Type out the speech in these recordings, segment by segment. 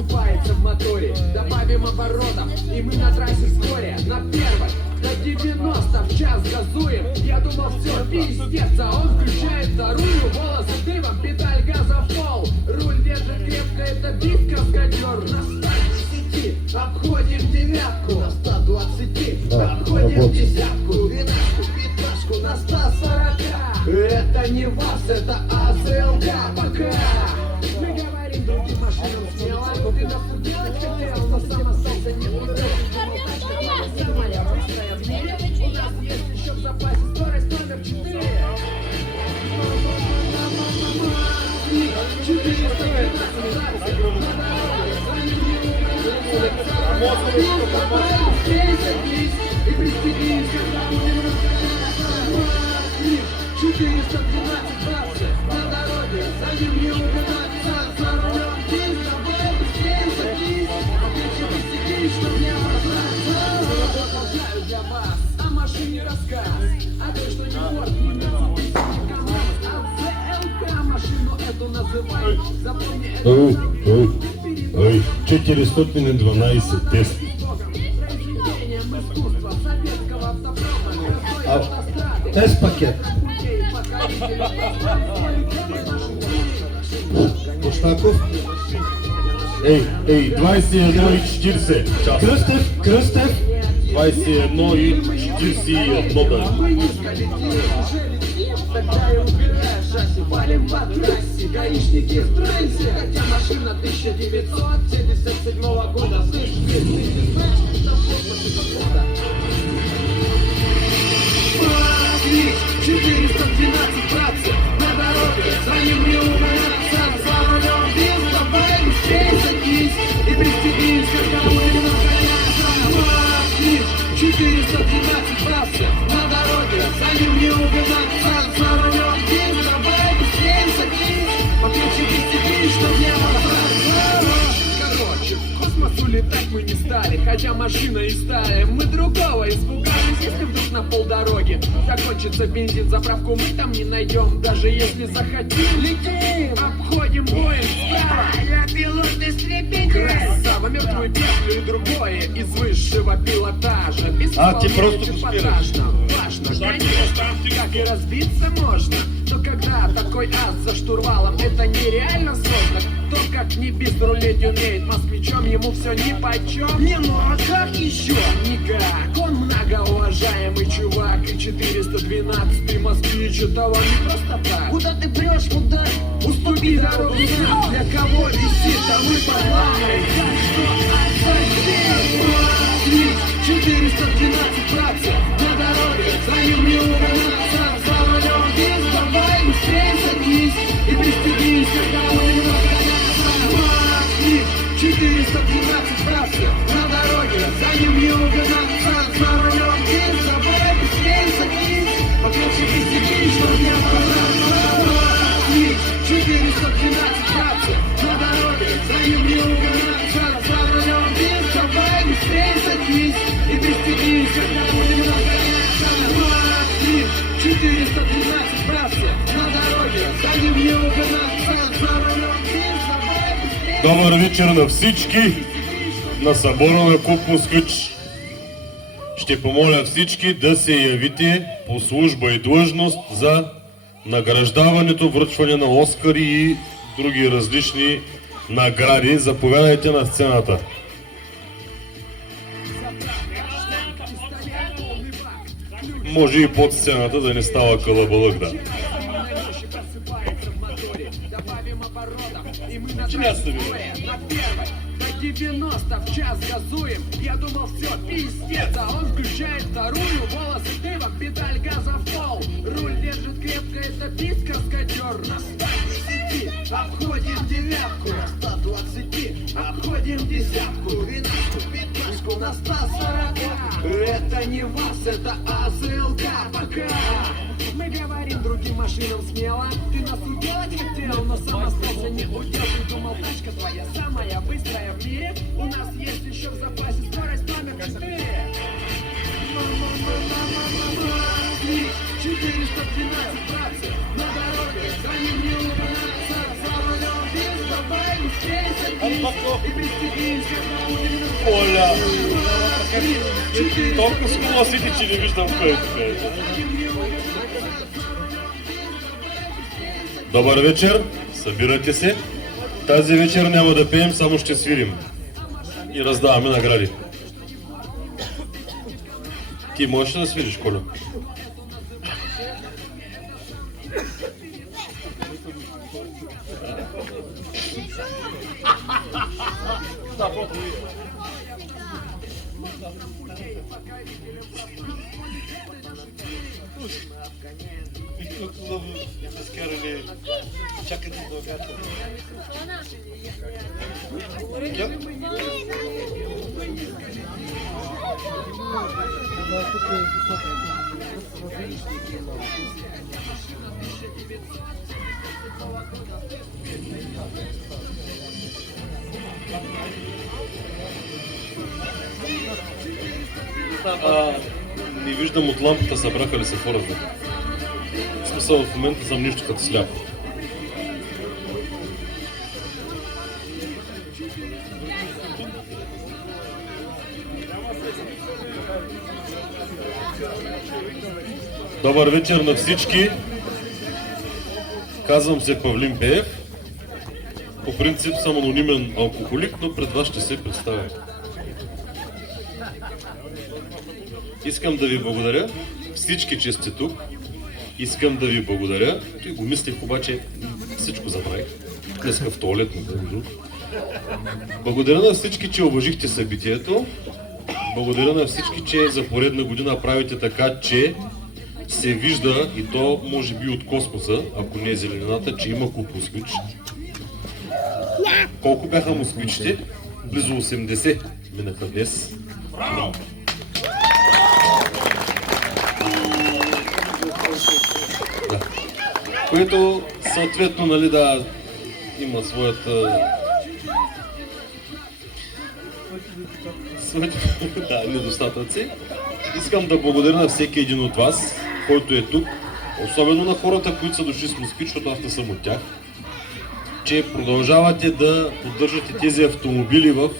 просыпается в моторе. Добавим оборотов, и мы на трассе вскоре. На первой, на 90 в час газуем. Я думал, все, пиздец, а он включает вторую. Волосы дымом, педаль газа в пол. Руль держит крепко, это бит-каскадер. На 110 обходим девятку. На 120 обходим десятку. Двенадцатку, пятнашку на 140. Это не ВАЗ, это АЗЛК. Пока мы говорим другим машинам смело. Ты нас делать хотел, но сам остался не удел. Самая быстрая в мире. У нас есть еще в запасе скорость номер 4. 412 баксов на дороге, за ним не угнаться, за рулем здесь, давай быстрее садись, а ты чего сидишь, что мне обожаю для вас о машине рассказ, а ты что не Форд, не Мерседес, не КамАЗ, а ЗЛК машину эту называй, запомни это. Ой, 412 тест. Тест пакет. Куштаков. Ей, 21,40. Кръстев. 21,41. Тогда и убираешь шасси, валим по трассе. Гаишники в трансе, хотя машина 1977 года. Слышь, есть ты диспетч, там космосы какого-то. 412 братцев на дороге, за ним не угнаться, за рулем без, давай быстрее садись и пристегнись, когда будем разгоняться. 412 братцев на дороге, за ним не угнаться, за рулем без, давай быстрее садись, покрепче пристегнись, чтоб не обосраться. Короче, в космос улетать мы не стали, хотя машина и стали. Мы другого испугались, если вдруг на полдороги закончится бензин, заправку мы там не найдем. Даже если захотим, летим, обходим Боинг справа. Я пилот-истребитель. Красава, мертвую песню и другое из высшего пилотажа. Без ты просто эпатажно. Важно, конечно, как и разбиться можно. Но когда такой ас за штурвалом, это нереально сложно. Кто как не без рулеть умеет, москвичом ему все нипочем. Не, ну а как еще? Никак, он многоуважаемый чувак. И 412-й москвич, этого не просто так. Куда ты прешь, куда? Уступи дорогу нам. Для кого висит, а мы по главной. Так что 412 братцев на дороге, за ним не угнаться, за рулем без, давай быстрее садись и пристегнись, когда будем разгоняться. 412 братцев на дороге, за ним не угнаться, за рулем без, давай быстрее садись, покрепче пристегнись, чтоб не обосраться. 412 братцев на дороге, за ним не угнаться, за рулем без, давай быстрее садись и пристегнись, когда будем разгоняться. 412 братцев на дороге, за ним не угнаться, за рулем без, давай быстрее. Добър вечер на всички на събора на Куп Москвич. Ще помоля всички да се явите по служба и длъжност за награждаването, връчване на Оскари и други различни награди. Заповядайте на сцената. Може и под сцената, да не става калабалък, да. На первой, на 90 в час газуем. Я думал, все, пиздец, а он включает вторую. Волосы дымом, педаль газа в пол. Руль держит крепко, это бит-каскадер. На 110 обходим девятку, на 120 обходим десятку. Двенадцатку, пятнашку на 140. Это не ВАЗ, это АЗЛК. Пока мы говорим другим машинам смело. Ты нас уделать хотел, но сам остался не удел. Ты думал, тачка твоя самая быстрая в мире. У нас есть еще в запасе скорость номер 4. 412 братцев на дороге, за ним не угнаться, за рулем без, давай быстрее садись Оля! Толкова с колосите, че не виждам кой е тук. Добър вечер, събирате се. Тази вечер няма да пеем, само ще свирим. И раздаваме награди. Ти можеш ли да свириш, Колю? Чакайте дългата. Не виждам от лампата събраха ли се хората. В смисъл, в момента съм нищо като сляп. Добър вечер на всички. Казвам се Павлин Пеев. По принцип съм анонимен алкохолик, но пред вас ще се представя. Искам да ви благодаря всички, че сте тук. Искам да ви благодаря. Той го мислех, обаче всичко забравих. Днеска в туалетната. Благодаря на всички, че уважихте събитието. Благодаря на всички, че за поредна година правите така, че се вижда, и то може би от космоса, ако не е зеленината, че има куп москвич. Колко бяха москвичите? Близо 80 минаха днес. Да. Което съответно, нали, да, има своята да, недостатъци. Искам да благодаря на всеки един от вас, който е тук, особено на хората, които са дошли с москвич, защото аз не съм от тях, че продължавате да поддържате тези автомобили в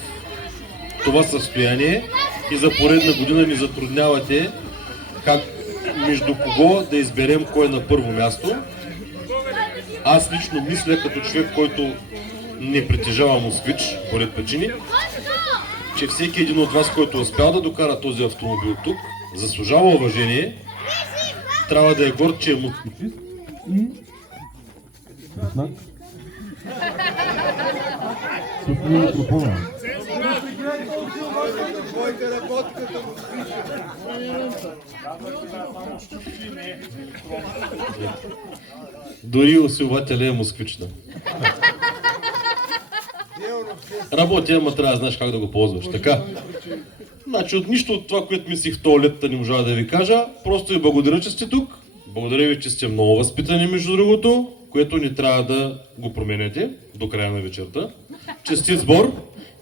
това състояние и за поредна година ни затруднявате как между кого да изберем кой е на първо място. Аз лично мисля, като човек, който не притежава москвич, поред причини, че всеки един от вас, който е успял да докара този автомобил тук, заслужава уважение, трябва да е горд, че е москвичист и знак. Дори усилвателя е москвична. Работи, ама трябва да знаеш как да го ползваш. Така. Значи от нищо от това, което мислих в туалетта, не можа да ви кажа. Просто ви благодаря, че сте тук. Благодаря ви, че сте много възпитани, между другото, което не трябва да го променяте до края на вечерта. Честит сбор.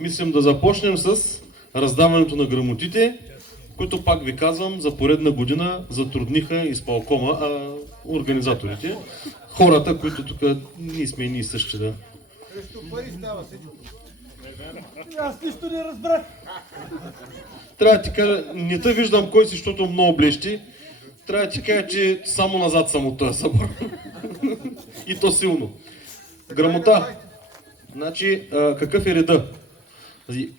Мислим да започнем с раздаването на грамотите, които, пак ви казвам, за поредна година затрудниха изпълкома, организаторите. Хората, които тук ние сме и ние същи, да. Аз нищо не разбрах. Трябва да ти кажа, не те виждам кой си, защото много блещи. Трябва да ти кажа, че само назад съм от този събор. И то силно. Грамота. Значи, какъв е реда?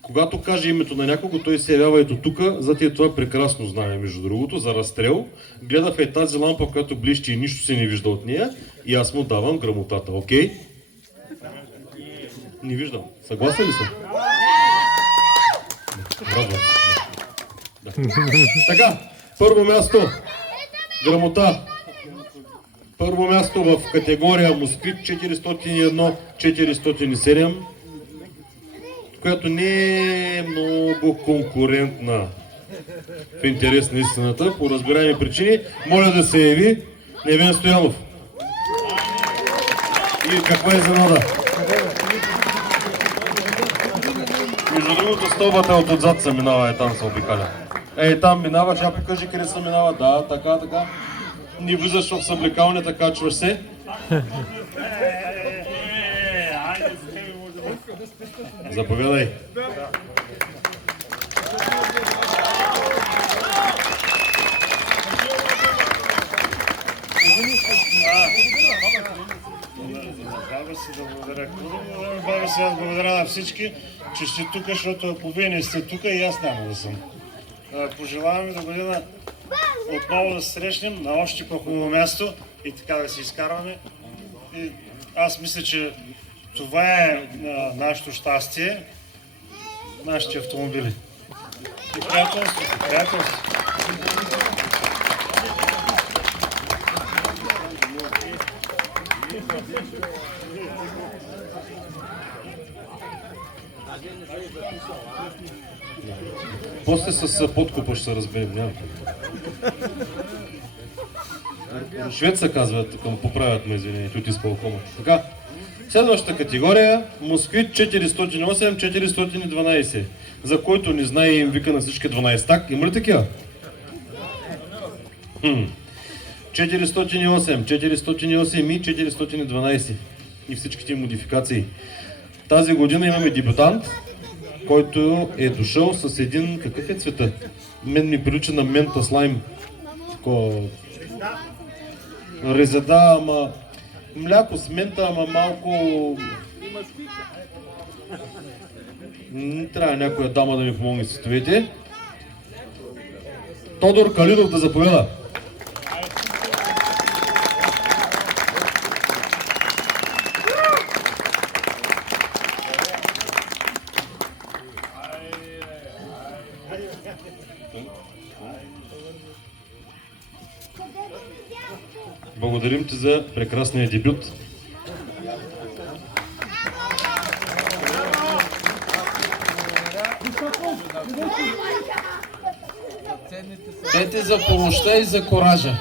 Когато каже името на някого, той се явява ето тук, за това прекрасно знае, между другото, за разстрел. Гледа в тази лампа, която блещи и нищо се не вижда от нея, и аз му давам грамотата, окей? Не виждам. Съгласен ли съм? Браво. Да. Така, първо място, грамота. Първо място в категория Москвич 401-407, която не е много конкурентна в интерес на истината, по разбираеми причини. Моля да се яви Невен Стоянов. И каква е занада? Между другото, стълбата от отзад се минава, там се обикаля. Там минаваш, я покажи къде се минава. Да, така. Не влизаш в съблекалнята, качваш се. Заповядай. Баба си да благодаря. Баба си, аз благодаря на всички, че сте тук, защото ако вие не сте тук, и аз няма да съм. Пожелавам ви до година отново да се срещнем на още по-хубаво място и така да се изкарваме. И аз мисля, че това е нашето щастие, нашите автомобили. И приятелство, приятелство. После с подкупа ще се разберем, няма. Швеца казват, тук поправят ме, извинение, от изпълкома. Така, следващата категория, Москвич 408-412, за който не знае им вика на всички 12 так. Има ли такива? 408, 408 и 412 и всичките модификации. Тази година имаме дебютант, който е дошъл с един, какъв е цвета? Мен ми прилича на мента слайм. Такова... Резеда, ама... Мляко с мента, ама малко... Трябва някоя дама да ми помогне с цветовете. Тодор Калинов да заповяда. Благодарим ти за прекрасния дебют. Ете за помощта и за коража.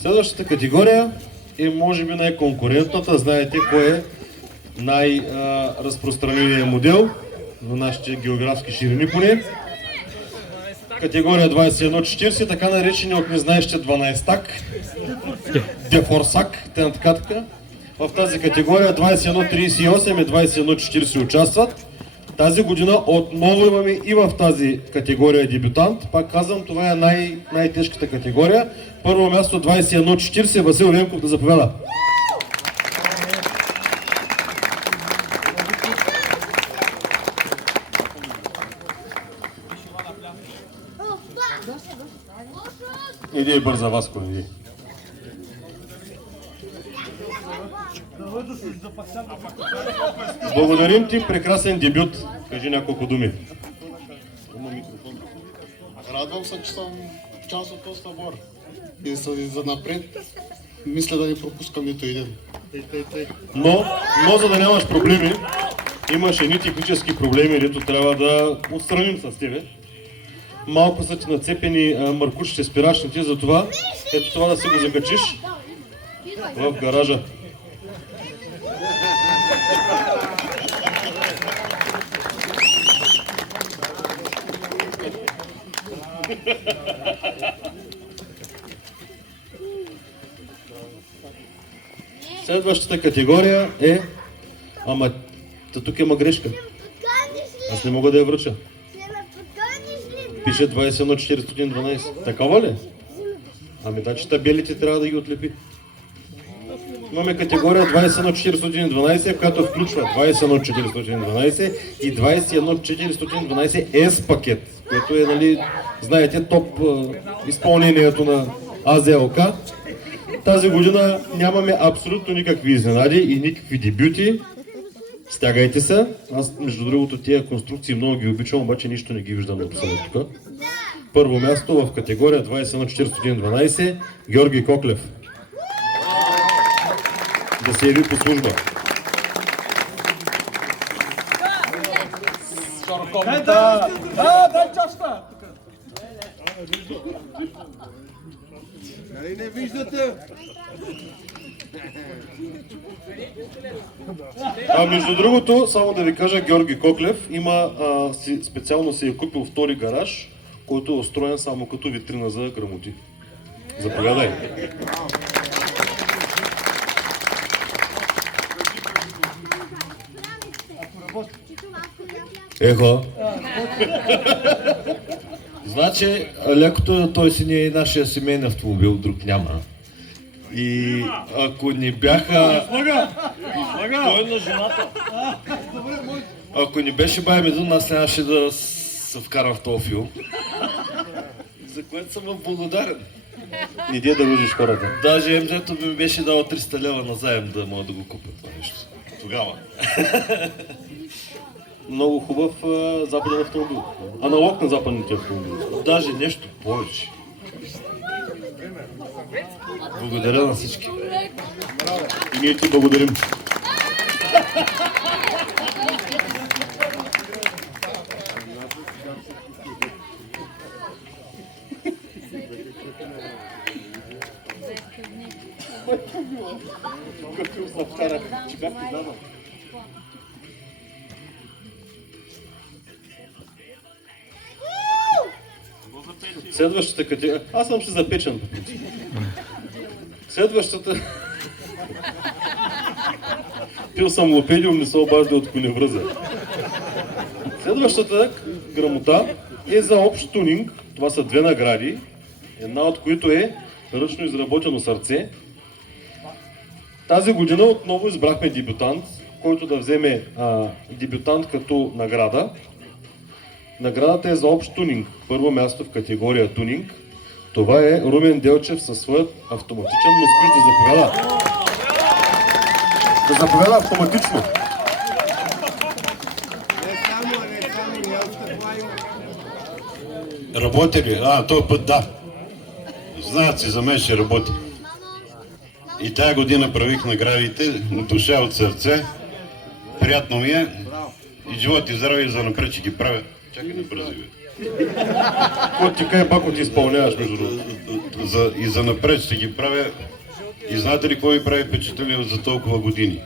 Следващата категория е може би най-конкурентната. Знаете кой е най-разпространеният модел на нашите географски ширини поне. Категория 2140, така наречени от незнаещите 12 так, дефорсак, така. В тази категория 2138 и 2140 участват. Тази година отново имаме и в тази категория дебютант. Пак казвам, това е най-тежката категория. Първо място 2140, Васил Венков да заповяда. Иди бърза, Васко, иди. Благодарим ти, прекрасен дебют. Кажи няколко думи. Радвам се, че съм част от този събор. И за напред мисля да не пропускам нито един. Но за да нямаш проблеми, имаш едни технически проблеми, дето трябва да отстраним с тебе. Малко са ти нацепени маркучите спирачните, затова ето това да си го закачиш в гаража. Следващата категория е... Ама, тук има грешка. Аз не мога да я връча. Пише 21-412. Такова ли? Ами да, че табелите трябва да ги отлепи. Имаме категория 21-412, която включва 21-412 и 21-412 S пакет, което е, нали, знаете, топ изпълнението на АЗЛК. Тази година нямаме абсолютно никакви изненади и никакви дебюти. Стягайте се. Аз, между другото, тия конструкции много ги обичам, обаче нищо не ги виждам написано тук. Първо място в категория 21-412 Георги Коклев. Да се яви по служба. Дай чашата! Нали не виждате? Между другото, само да ви кажа, Георги Коклев има специално се е купил втори гараж, който е устроен само като витрина за грамоти. Заповядай. Ехо. Значи, лекото той си не е нашия семейен автомобил, друг няма. И ако не бяха... Той на жената. Ако не беше бая Медун, аз нямаше да се вкарам в този филм. За което съм благодарен. Не дей да лъжиш хората. Даже МЖ-то ми беше дал 300 лева на заем да мога да го купя това нещо. Тогава. Много хубав западен автомобил. Аналог на западните автомобили. Даже нещо повече. Благодаря на всички. И ние ти благодарим. Следващата категория... Аз съм си запечен. Следващата... Пил съм лопедиум, не се обажда от коневръза. Следващата грамота е за общ тунинг. Това са 2 награди. Една от които е ръчно изработено сърце. Тази година отново избрахме дебютант, който да вземе дебютант като награда. Наградата е за общ тунинг. Първо място в категория тунинг. Това е Румен Делчев със своят автоматичен москвич. Да заповяда. Да заповяда автоматично. Работи ли? Този път да. Знаят си, за мен ще работи. И тая година правих наградите, от душа, от сърце. Приятно ми е. И живот и здраве, и за напред ще ги правя. Чакай да бързи, бе. Какво ти кай бако ти изпълняваш, между другото? И за напред ще ги правя. И знаете ли какво ми прави впечатление за толкова години?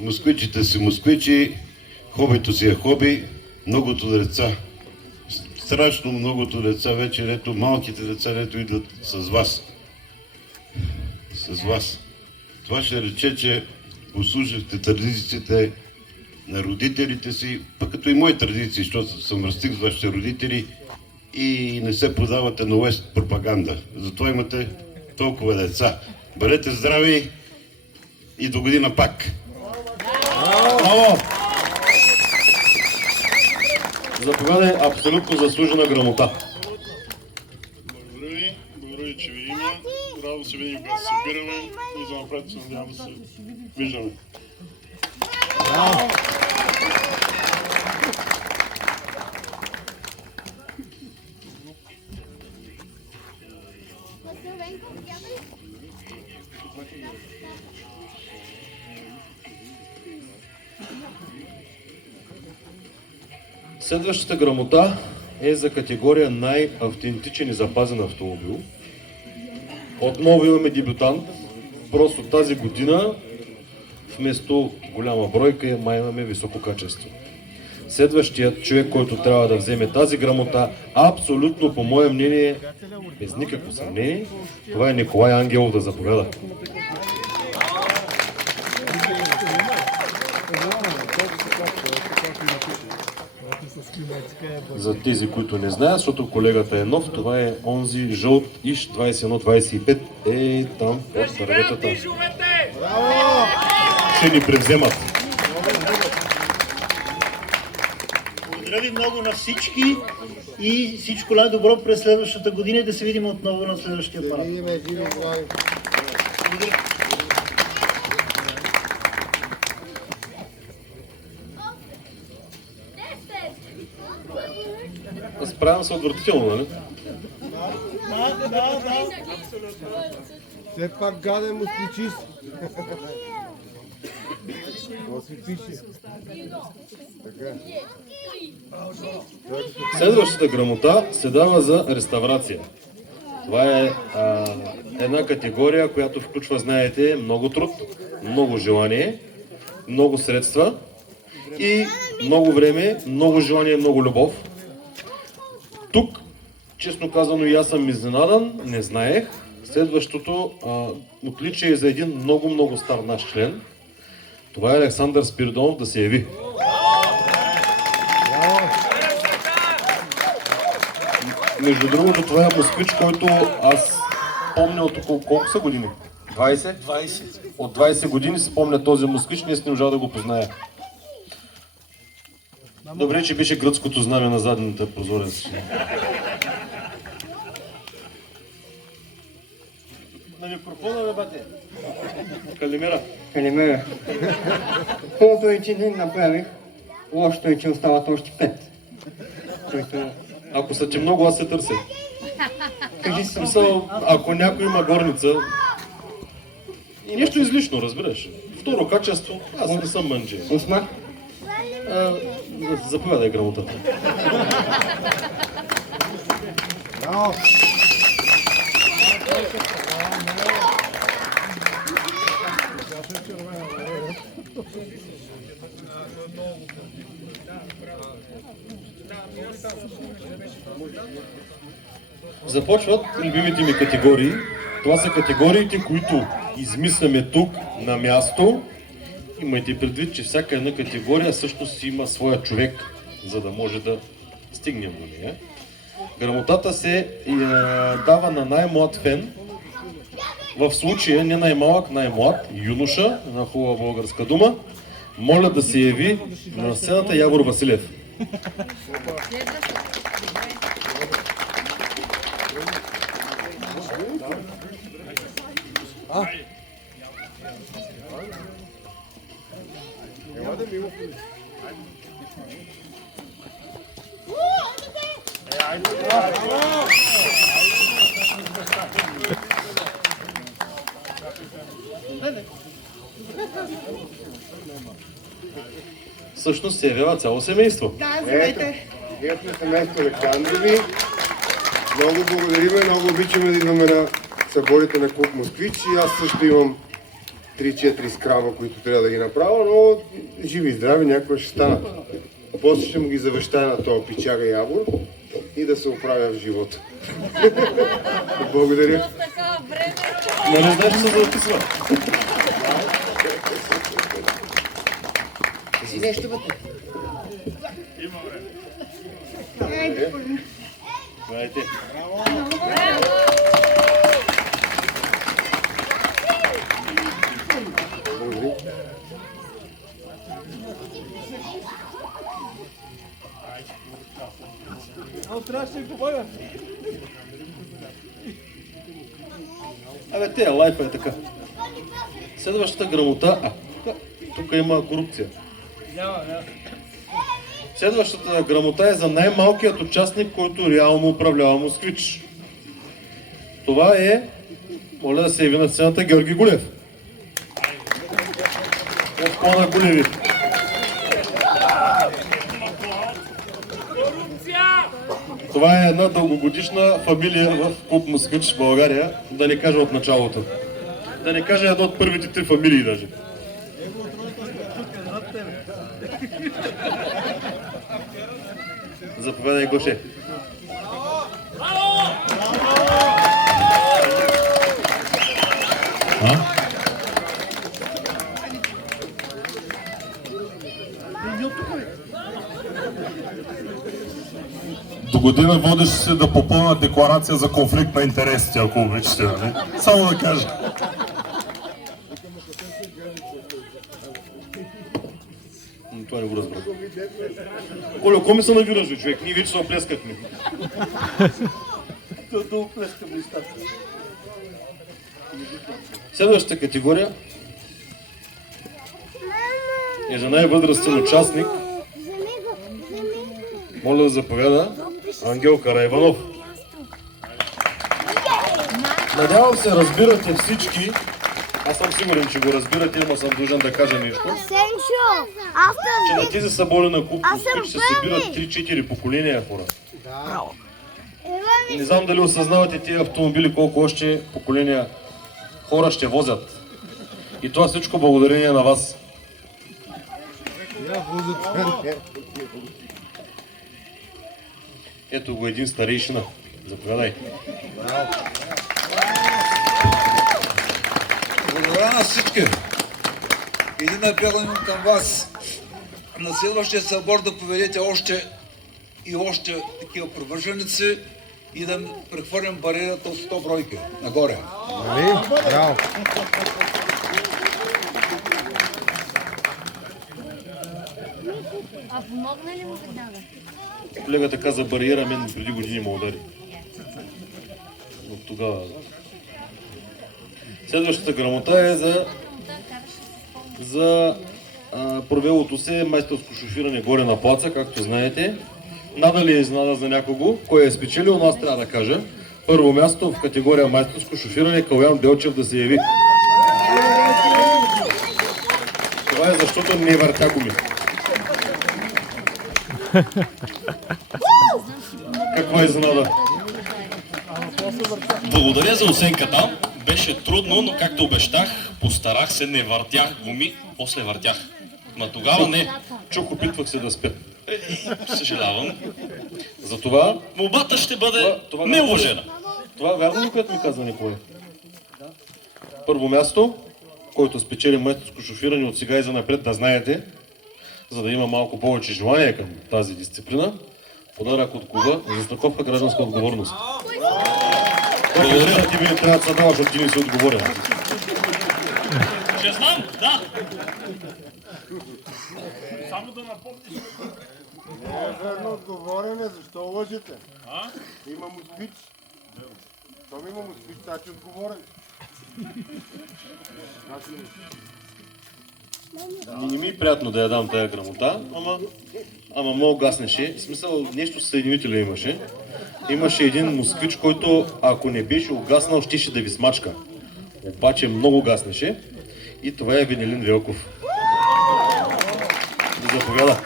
Москвичите си москвичи, хобито си е хоби, многото деца. Страшно многото деца вече, лето, малките деца, лето идват с вас. С вас. Това ще рече, че послушахте традициите на родителите си, пък като и мои традиции, защото съм растих с вашите родители и не се подавате на Уест пропаганда. Затова имате толкова деца. Бъдете здрави и до година пак. Браво! Заповядай, абсолютно заслужена грамота. Благодаря ви, че ви има. Радо се видим, когато се събираме и за напред се надявам да се виждаме. Следващата грамота е за категория най-автентичен и запазен автомобил. Отново имаме дебютант. Просто тази година вместо голяма бройка май имаме високо качество. Следващият човек, който трябва да вземе тази грамота, абсолютно по мое мнение, без никакво съмнение, това е Николай Ангелов. Да заповяда. За тези, които не знаят, защото колегата е нов, това е онзи жълт ИШ 2125. Е, там, под дърветата. Ще ни превземат. Благодаря ви много на всички и всичко най-добро през следващата година и да се видим отново на следващия парад. Справям се отвратително, нали? Да. Все пак гаден москвичист. Какво си пише? Така. Следващата грамота се дава за реставрация. Това е една категория, която включва, знаете, много труд, много желание, много средства и много време, много желание, много любов. Тук Честно казано и аз съм изненадан, не знаех. Следващото отличие е за един много стар наш член. Това е Александър Спиридонов, да се яви. Между другото, това е москвич, който аз помня от около колко са години? 20? 20. От 20 години се помня този москвич, не можа да го позная. Добре, че беше гръцкото знаме на задната прозорец. На микрофона, бе, бате. Калимера. Калимера. Хубавото е, че не направих. Лошото е, че остават още 5. Които... Ако са ти много, аз се търся. Кажи си. Ако някой има горница, и нещо излишно, разбираш. Второ качество, аз не съм мънджи. Осмак? Заповядай грамотата. Започват любимите ми категории. Това са категориите, които измисляме тук на място. Имайте предвид, че всяка една категория всъщност има своя човек, за да може да стигнем до нея. Грамотата се дава на най-млад фен. В случая не най-малък, най-млад, юноша, една хубава българска дума. Моля да се яви на сцената Явор Василев. Всъщност се явява цяло семейство. Да, здравейте. Ние сме семейство Александрови. Много благодариме, много обичаме да идваме на съборите на клуб Москвич. И аз също имам 3-4 скрама, които трябва да ги направя, но живи и здрави, някой ще станат. После ще му ги завещая на този пичага Явор и да се оправя в живота. Благодаря. Нали знаеш, че се записва? Си нещо бъде. Има време. Знаете. Абе, те, лайфа е така. Следващата грамота... тук има корупция. Следващата грамота е за най-малкият участник, който реално управлява Москвич. Това е... Моля да се яви на сцената Георги Гулев. От клана Гулеви. Това е една дългогодишна фамилия в клуб Москвич в България, да не кажа от началото. Да не кажа една от първите 3 фамилии даже. Заповядай, Гоше. До година водиш се да попълна декларация за конфликт на интересите, ако обичате, нали? Само да кажа. Това не го разбрах. Коля, ако ми се навираш, човек? Ние вече се оплескахме. Да оплескам листата. Следващата категория е за най-възрастен участник. Моля да заповяда Ангел Караиванов. Надявам се, разбирате всички. Аз съм сигурен, че го разбирате, но съм длъжен да кажа нещо. Че на тези събори на клуб Москвич се събират 3-4 поколения хора. Не знам дали осъзнавате тези автомобили, колко още поколения хора ще возят. И това всичко благодарение на вас. Ето го един старейшина. Заповядай. Благодаря на всички. Един апел имам към вас. На следващия събор да поведете още и още такива привърженици и да прехвърлим бариерата от 100 бройки нагоре. Браво! А помогна ли му веднага? Колегата каза бариера, мен преди години ме удари. От тогава. Следващата грамота е за провелото се майсторско шофиране горе на плаца, както знаете. Надали е изненада за някого, кой е спечелил, но аз трябва да кажа. Първо място в категория майсторско шофиране Калян Белчев да се яви. Това е защото не въртя гуми. Каква е изненада? Благодаря за оценката. Беше трудно, но както обещах, постарах се, не въртях гуми, после въртях. Но тогава не. Чук, опитвах се да спя. Съжалявам. Затова молбата ще бъде неуважена. Това вярно ли, което ми казва Николай? Първо място, който спечели майсторско шофиране от сега и за напред, да знаете, за да има малко повече желание към тази дисциплина, подарък от клуба за застраховка гражданска отговорност. Благодаря, ти ми трябва да се дава, защото ти не си отговорен. Ще знам, да. Само да напомниш. Не е верно отговорене, защо лъжете? Има москвич. Щом има москвич, значи отговорен. Не ми е приятно да я дам тая грамота, ама много гаснеше. В смисъл, нещо съединителя имаше. Имаше един москвич, който ако не беше угаснал, щеше да ви смачка. Обаче много гаснеше. И това е Венелин Велков. Да заповяда.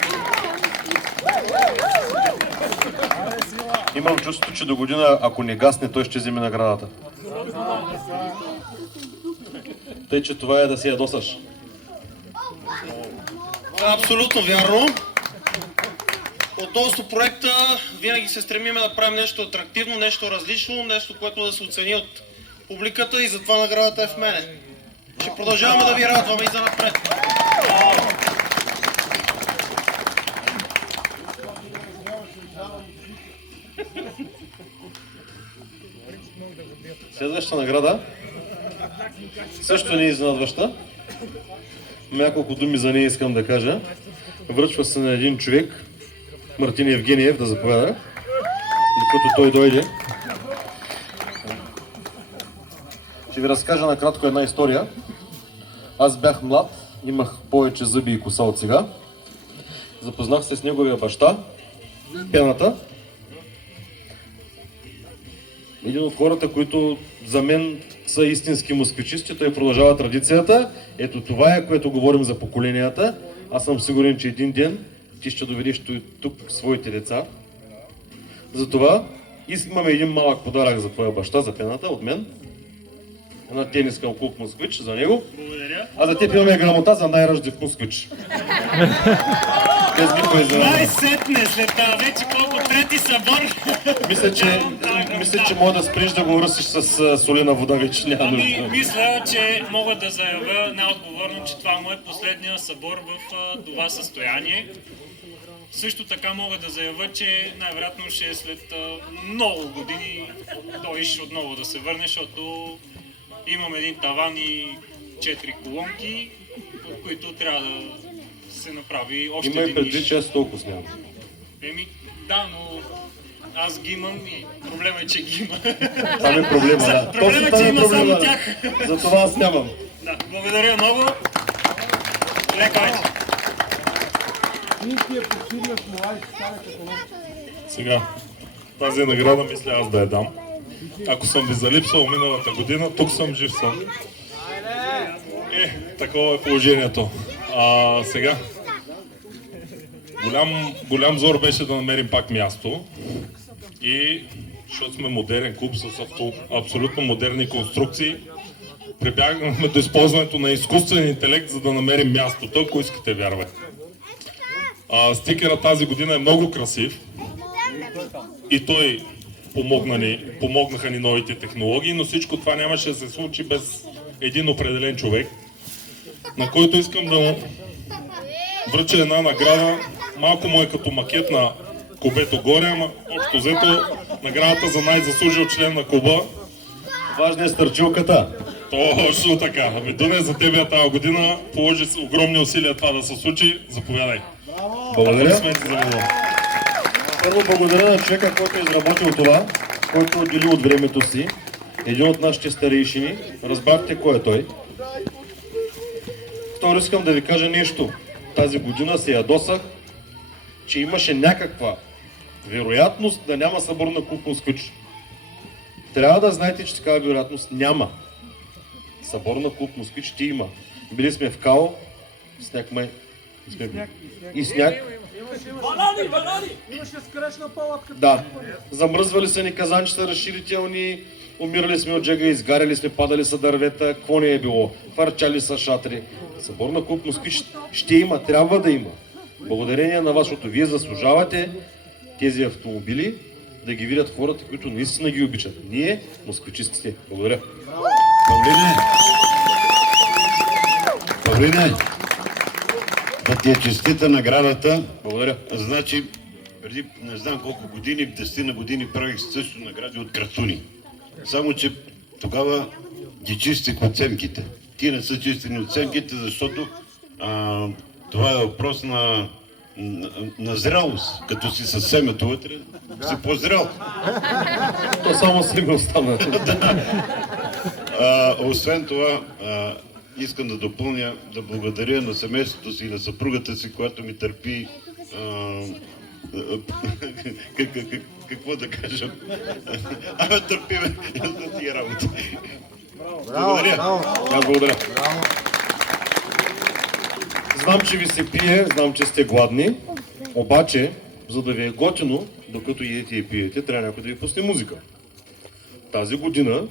Имам чувството, че до година, ако не гасне, той ще вземе наградата. Тъй, че това е да се ядосаш. Абсолютно вярно. Относно проекта, винаги се стремим да правим нещо атрактивно, нещо различно, нещо, което да се оцени от публиката и затова наградата е в мене. Ще продължаваме да ви радваме и за напред. Следващата награда също не е изненадваща. Няколко думи за нея искам да кажа. Връчва се на един човек, Мартин Евгениев, да заповяда, докато той дойде. Ще ви разкажа накратко една история. Аз бях млад, имах повече зъби и коса от сега. Запознах се с неговия баща, Пената. Един от хората, които за мен са истински москвичисти, той продължава традицията. Ето това е, което говорим за поколенията. Аз съм сигурен, че един ден ти ще доведеш тук своите деца. Затова имаме един малък подарък за твоя баща, за Пената, от мен. Една тениска от клуб Москвич за него. Благодаря. А за теб имаме грамота за най-ръждив москвич. Без никой за... Най-сетне след това вече колко трети събор. Мисля, че мога да спреш да го ръсиш с солена вода, вече няма нужда. Мисля, че мога да заявя най-отговорно, че това му е последния събор в това състояние. Също така мога да заявя, че най-вероятно ще е след много години дойш отново да се върне, защото имам един таван и 4 колонки, от които трябва да се направи още един. Има и предвид, че аз толкова нямам. Да, но аз ги имам и проблема е, че ги има. Това е проблема, да. Проблема е, че има само тях. Затова аз нямам. Да, благодаря много. Лека вече. Сега, тази награда мисля аз да я дам. Ако съм ви залипсал миналата година, тук съм, жив съм. Такова е положението. Сега, голям зор беше да намерим пак място. И, защото сме модерен клуб с абсолютно модерни конструкции, прибягнахме до използването на изкуствен интелект, за да намерим мястото, ако искате, вярвайте. Стикерът тази година е много красив и той помогнаха ни новите технологии, но всичко това нямаше да се случи без един определен човек, на който искам да му връча една награда. Малко му е като макет на Кубето горе, ама общо взето наградата за най-заслужил член на клуба. Важна е стърчилката. Точно така. Видуне, за тебе тази година положи огромни усилия това да се случи. Заповядай. Благодаря. За Първо благодаря на човека, който е изработил това, който отдели от времето си. Един от нашите старейшини. Разбрахте кой е той. Второ, искам да ви кажа нещо. Тази година се ядосах, че имаше някаква вероятност да няма събор на клуб Москвич. Трябва да знаете, че такава вероятност няма. Събор на клуб Москвич ще има. Били сме в Као, сняг май. И сняг. Банани! Имаше скрешна палатка. Да. Замръзвали са ни казанчета, разширителни, умирали сме от жега, изгаряли сме, падали са дървета, какво не е било. Хвърчали са шатри. Събор на клуб Москвич ще има, трябва да има. Благодарение на вас, защото вие заслужавате тези автомобили да ги видят хората, които наистина ги обичат. Ние, москвичистите. Благодаря. Павлине, да ти е честита наградата. Благодаря. Значи, преди не знам колко години, 10 на години правих също награди от красуни. Само, че тогава ги чистих оценките. Ти не са чистени оценките, защото това е въпрос на зрелост. Като си със семето вътре, си по-зрел. То само семе остана. Освен това, искам да допълня, да благодаря на семейството си и на съпругата си, която ми търпи какво да кажа? Търпи ме за тия работи. Благодаря. Благодаря. Знам, че ви се пие, знам, че сте гладни, обаче, за да ви е готино, докато идете и пиете, трябва някой да ви пусне музика. Тази година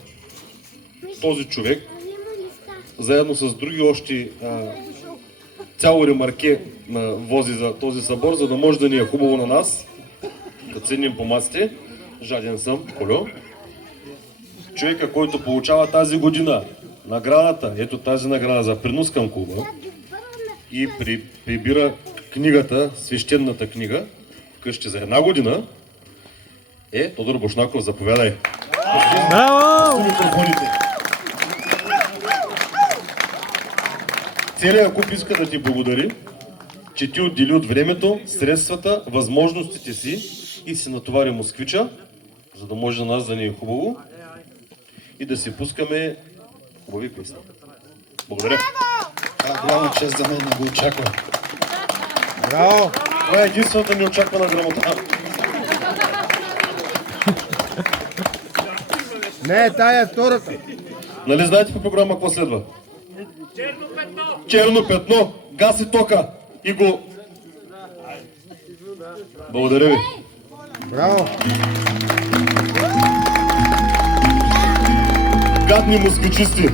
този човек, заедно с други още цяло ремарке вози за този събор, за да може да ни е хубаво на нас, да ценим по масите. Жаден съм, Колю. Човека, който получава тази година наградата, ето тази награда за принос към клуба и прибира книгата, свещената книга, вкъщи за една година, е Тодор Бошнаков. Заповядай. Браво! Целият клуб иска да ти благодари, че ти отдели от времето, средствата, възможностите си и си натовари Москвича, за да може на нас да ни е хубаво и да си пускаме хубави песни. Благодаря. Това е голяма чест за мен, не го очаквам. Браво! Това е единствената неочаквана грамота. Не, тая е втората. Нали знаете по програма какво следва? Черно петно! Черно петно, гаси тока и го... Благодаря ви. Браво! Гадни москвичисти!